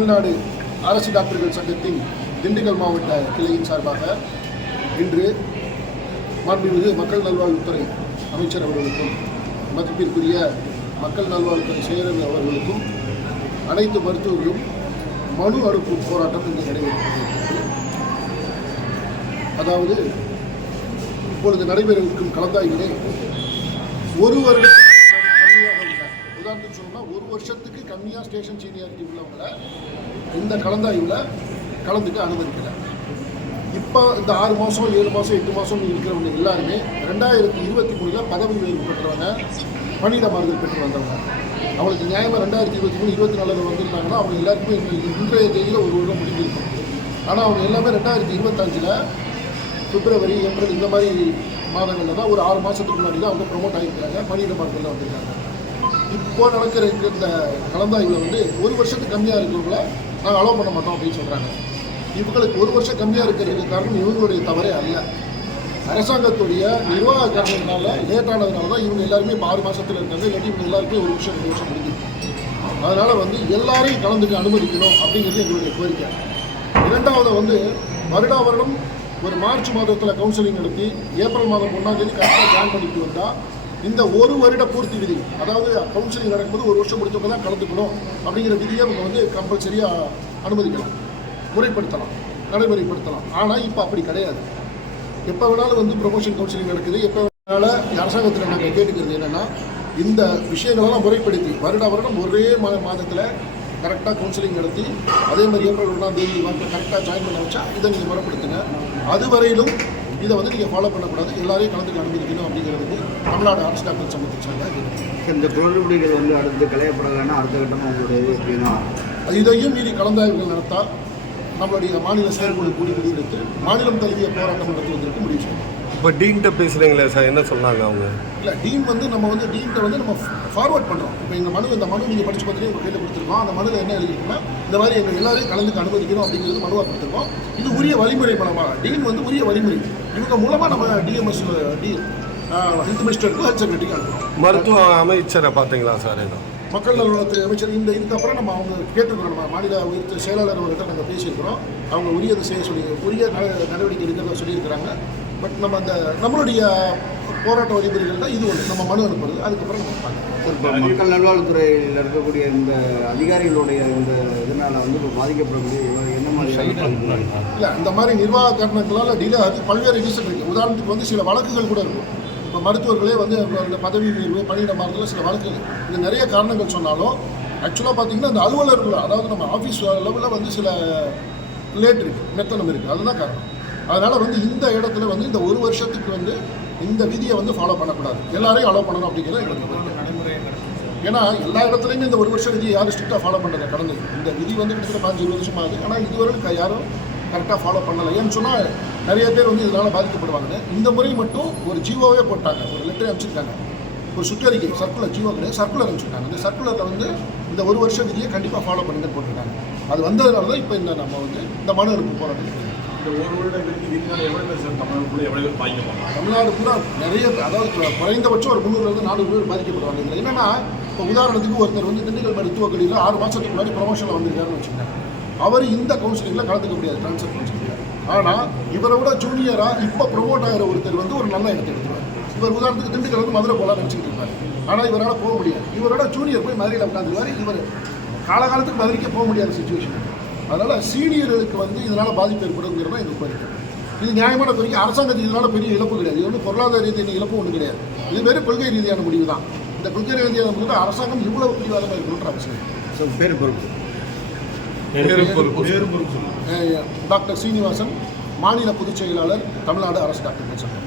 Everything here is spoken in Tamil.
தமிழ்நாடு அரசு டாக்டர்கள் சங்கத்தின் திண்டுக்கல் மாவட்ட கிளையின் சார்பாக இன்று மாண்புமிகு மக்கள் நல்வாழ்வுத்துறை அமைச்சர் அவர்களுக்கும் மதிப்பிற்குரிய மக்கள் நல்வாழ்வுத்துறை செயலர் அவர்களுக்கும் அனைத்து மருத்துவர்களும் மனு அனுப்பும் போராட்டம் இன்று நடைபெறுகிறது அதாவது இப்பொழுது நடைபெறவிருக்கும் கலந்தாய்விலே ஒரு வருடம் உதாரணத்துக்கு சொல்லணும்னா ஒரு வருஷத்துக்கு கம்மியாக ஸ்டேஷன் சீனியாரிட்டி உள்ளவங்கள இந்த கலந்தாய்வில் கலந்துக்க அனுமதிக்கலை. இப்போ இந்த ஆறு மாதம் ஏழு மாதம் எட்டு மாதம் இருக்கிறவங்க எல்லாருமே ரெண்டாயிரத்தி இருபத்தி மூணில் பதவி உயர்வு பெற்றவங்க பணியிட மாறுதல் பெற்று வந்தவங்க. அவங்களுக்கு நியாயமாக ரெண்டாயிரத்தி இருபத்தி மூணு இருபத்தி நாலில் வந்திருந்தாங்கன்னா அவங்க எல்லாருக்குமே இன்றைய தேதியில் ஒரு வருடம் முடிஞ்சிருக்கும். ஆனால் அவங்க எல்லாமே ரெண்டாயிரத்தி இருபத்தஞ்சில் பிப்ரவரி ஏப்ரல் இந்த மாதிரி மாதங்களில் தான் ஒரு ஆறு மாதத்துக்கு முன்னாடி தான் அவங்க ப்ரொமோட் ஆகிருக்கிறாங்க பணியிட மாறுதலில் வந்திருக்காங்க. இப்போ நடக்கிற இந்த கலந்தாய்வில் வந்து ஒரு வருஷத்துக்கு கம்மியாக இருக்கிறவங்கள நாங்கள் அலோவ் பண்ண மாட்டோம் அப்படின்னு சொல்கிறாங்க இவங்களுக்கு ஒரு வருஷம் கம்மியாக இருக்கிறதுக்கு காரணம் இவங்களுடைய தவறே அல்ல. அரசாங்கத்துடைய நிர்வாக காரணத்தினால லேட்டானதுனால தான் இவங்க எல்லாருமே இப்போ ஆறு மாதத்தில் இருக்காங்க இல்லாட்டி இவங்க எல்லாருமே ஒரு வருஷம் ரெண்டு வருஷம் முடிஞ்சு. அதனால் வந்து எல்லாரையும் கலந்துக்க அனுமதிக்கணும் அப்படிங்கிறது எங்களுடைய கோரிக்கை. இரண்டாவது வந்து வருடா வருடம் ஒரு மார்ச் மாதத்தில் கவுன்சிலிங் நடத்தி ஏப்ரல் மாதம் ஒன்றாம் தேதி கரெக்டாக ஜாயின் பண்ணிட்டு வந்தால் இந்த ஒரு வருட பூர்த்தி விதி அதாவது கவுன்சிலிங் நடக்கும்போது ஒரு வருஷம் முடிச்சவங்க தான் கலந்துக்கணும் அப்படிங்கிற விதியை அவங்க வந்து கம்பல்சரியாக அனுமதிக்கலாம். முறைப்படுத்தலாம் நடைமுறைப்படுத்தலாம். ஆனால் இப்போ அப்படி கிடையாது. எப்போ வேணாலும் வந்து ப்ரொமோஷன் கவுன்சிலிங் நடக்குது எப்போ வேணாலும் அரசாங்கத்தில் நாங்கள் கேட்டுக்கிறது என்னென்னா இந்த விஷயங்களெல்லாம் முறைப்படுத்தி வருட வருடம் ஒரே மா மாதத்தில் கரெக்டாக கவுன்சிலிங் நடத்தி அதே மாதிரி ஏப்ரல் ஒன்றாம் தேதி வந்து கரெக்டாக ஜாயின் பண்ண வச்சா இதை நீங்கள் முறைப்படுத்துங்க. அதுவரையிலும் இதை வந்து நீங்கள் ஃபாலோ பண்ணக்கூடாது. எல்லாரையும் கலந்துக்க அனுமதிக்கணும் அப்படிங்கிறதுக்கு தமிழ்நாடு அரசு டாக்டர் கேட்டுக்கிறேன். இந்த குளறுபடிகள் வந்து அடுத்து களையப்படலைன்னா அடுத்த கட்டமாக உங்களுடைய இது எப்படின்னா? இதையும் மீறி கலந்தாய்வுகள் நடத்தால் நம்மளுடைய மாநில செயற்குழு கூடி முடிவெடுத்து மாநிலம் தழுவிய போராட்டம் நடத்துவதற்கு முடிவு செய்யணும் இப்போ டீன்கிட்ட பேசுகிறீங்களே சார் என்ன சொன்னாங்க அவங்க? இல்லை டீம் வந்து நம்ம வந்து டீம்கிட்ட வந்து நம்ம ஃபார்வர்ட் பண்ணுறோம் இப்போ எங்கள் மனு இந்த மனு நீங்கள் படிச்சு பார்த்துட்டு உங்கள் கையில் கொடுத்துருக்கோம். அந்த மனுவில் என்ன எழுதிருக்குன்னா இந்த மாதிரி எங்கள் எல்லாரையும் கலந்துக்க அனுமதிக்கணும் அப்படிங்கிறது மனுவாக கொடுத்துருக்கோம். இது உரிய வழிமுறை பணமாக டீம் வந்து உரிய வழிமுறை. இவங்க மூலமாக நம்ம டிஎம்எஸ் டி ஹெல்த் மினிஸ்டருக்கும் ஹெல்த் செக்ரட்டரிக்கும் அனுப்புகிறோம் மருத்துவ அமைச்சரை பார்த்தீங்களா சார் மக்கள் நல்வாழ்வுத்துறை அமைச்சர் இந்த இதுக்கப்புறம் நம்ம அவங்க கேட்டிருக்கோம். நம்ம மாநில உயர்த்த செயலாளர் அவர்கிட்ட நாங்கள் பேசியிருக்கிறோம். அவங்க உரியதை செய்ய சொல்லி உரிய நட- நடவடிக்கை எடுக்கிறதா சொல்லியிருக்கிறாங்க. பட் நம்ம அந்த நம்மளுடைய போராட்ட வழிமுறைகள் தான் இது ஒன்று நம்ம மனு அனுப்புறது. அதுக்கப்புறம் நம்ம பார்க்கலாம். மக்கள் நல்வாழ்வுத்துறையில் இருக்கக்கூடிய இந்த அதிகாரிகளுடைய இந்த இதனால் வந்து இப்போ பாதிக்கப்படக்கூடிய என்ன மாதிரி இல்லை இந்த மாதிரி நிர்வாக காரணங்களால் டிலே ஆகி பல்வேறு ரீசன் இருக்குது உதாரணத்துக்கு வந்து சில வழக்குகள் கூட இருக்கும். இப்போ மருத்துவர்களே வந்து இந்த பதவி உயர்வு பணியிட மாறுதல் சில வழக்குகள். இது நிறைய காரணங்கள் சொன்னாலும் ஆக்சுவலாக பார்த்தீங்கன்னா இந்த அலுவலர்கள் அதாவது நம்ம ஆஃபீஸ் லெவலில் வந்து சில லேட் இருக்குது மெத்தனம் இருக்குது அதுதான் காரணம். அதனால் வந்து இந்த இடத்துல வந்து இந்த ஒரு வருஷத்துக்கு வந்து இந்த விதியை வந்து ஃபாலோ பண்ணக்கூடாது. எல்லாரையும் அலோவ் பண்ணணும் அப்படிங்கிறது எங்களுக்கு நடைமுறை ஏன்னா எல்லா இடத்துலையுமே இந்த ஒரு வருஷம் விதியை யாரும் ஸ்ட்ரிக்டாக ஃபாலோ பண்ணுறது கடந்து. இந்த விதி வந்து கிட்டத்தட்ட பதினஞ்சு இருபது வருஷம் ஆகுது. ஆனால் இதுவரை யாரும் கரெக்டாக ஃபாலோ பண்ணலை. ஏன்னு சொன்னால் நிறைய பேர் வந்து இதனால் பாதிக்கப்படுவாங்க இந்த முறை மட்டும் ஒரு ஜீவோவே போட்டாங்க. ஒரு லெட்டர் அனுப்பிச்சிருக்காங்க. ஒரு சுற்றறிக்கை சர்க்குலர் ஜீவோ கிடையாது சர்க்குலர் அனுப்பிச்சிருக்காங்க. இந்த சர்க்குலரில் வந்து இந்த ஒரு வருஷம் விதியை கண்டிப்பாக ஃபாலோ பண்ணுங்கன்னு போட்டிருக்காங்க. அது வந்ததுனால தான் இப்போ இந்த நம்ம வந்து இந்த மனு அனுப்பு போராட்டம் இந்த ஒரு வருட விருது எவ்வளோ எவ்வளவு பேர் சார் தமிழ்நாடு எவ்வளோ பேர் பாதிக்கப்படுறாங்க தமிழ்நாடு ஃபுல்லா நிறைய அதாவது குறைந்தபட்சம் ஒரு முந்நூறுலேருந்து நானூறு பேர் பாதிக்கப்படுவாங்க என்னன்னா இப்போ உதாரணத்துக்கு ஒருத்தர் வந்து திண்டுக்கல் மருத்துவக் கல்லூரியில் ஆறு மாதத்துக்கு முன்னாடி ப்ரொமோஷனில் வந்திருக்காருன்னு வச்சுக்கோங்க. அவர் இந்த கவுன்சிலிங்கில் கலந்துக்க முடியாது ட்ரான்ஸ்ஃபர் கவுன்சிலிங்கில் ஆனால் இவரை விட ஜூனியராக இப்போ ப்ரொமோட் ஆகிற ஒருத்தர் வந்து ஒரு நல்ல இடத்தை எடுத்துருவார். இவர் உதாரணத்துக்கு திண்டுக்கல் வந்து மதுரை போகலான்னு நினச்சிக்கிட்டு இருப்பார். ஆனால் இவரால் போக முடியாது. இவரோட ஜூனியர் போய் மதுரையில் உட்காந்துருவார். இவர் காலகாலத்துக்கு மதுரைக்கே போக முடியாத சுச்சுவேஷன் அதனால் சீனியர்களுக்கு வந்து இதனால் பாதிப்பு ஏற்படுங்கிறது தான் எங்களுக்கு கோரிக்கை. இது நியாயமான கோரிக்கை. அரசாங்கத்துக்கு இதனால் பெரிய இழப்பு கிடையாது. இது வந்து பொருளாதார ரீதியான இழப்பு ஒன்றும் கிடையாது. இது வெறும் கொள்கை ரீதியான முடிவு தான் இந்த கொள்கை ரீதியான முடிவு அரசாங்கம் இவ்வளவு பிடிவாதமாக இருக்கணுன்ற அவசியம். சார் பேர் பொறுப்பு. டாக்டர் சீனிவாசன் மாநில பொதுச் செயலாளர் தமிழ்நாடு அரசு டாக்டர் சங்கம்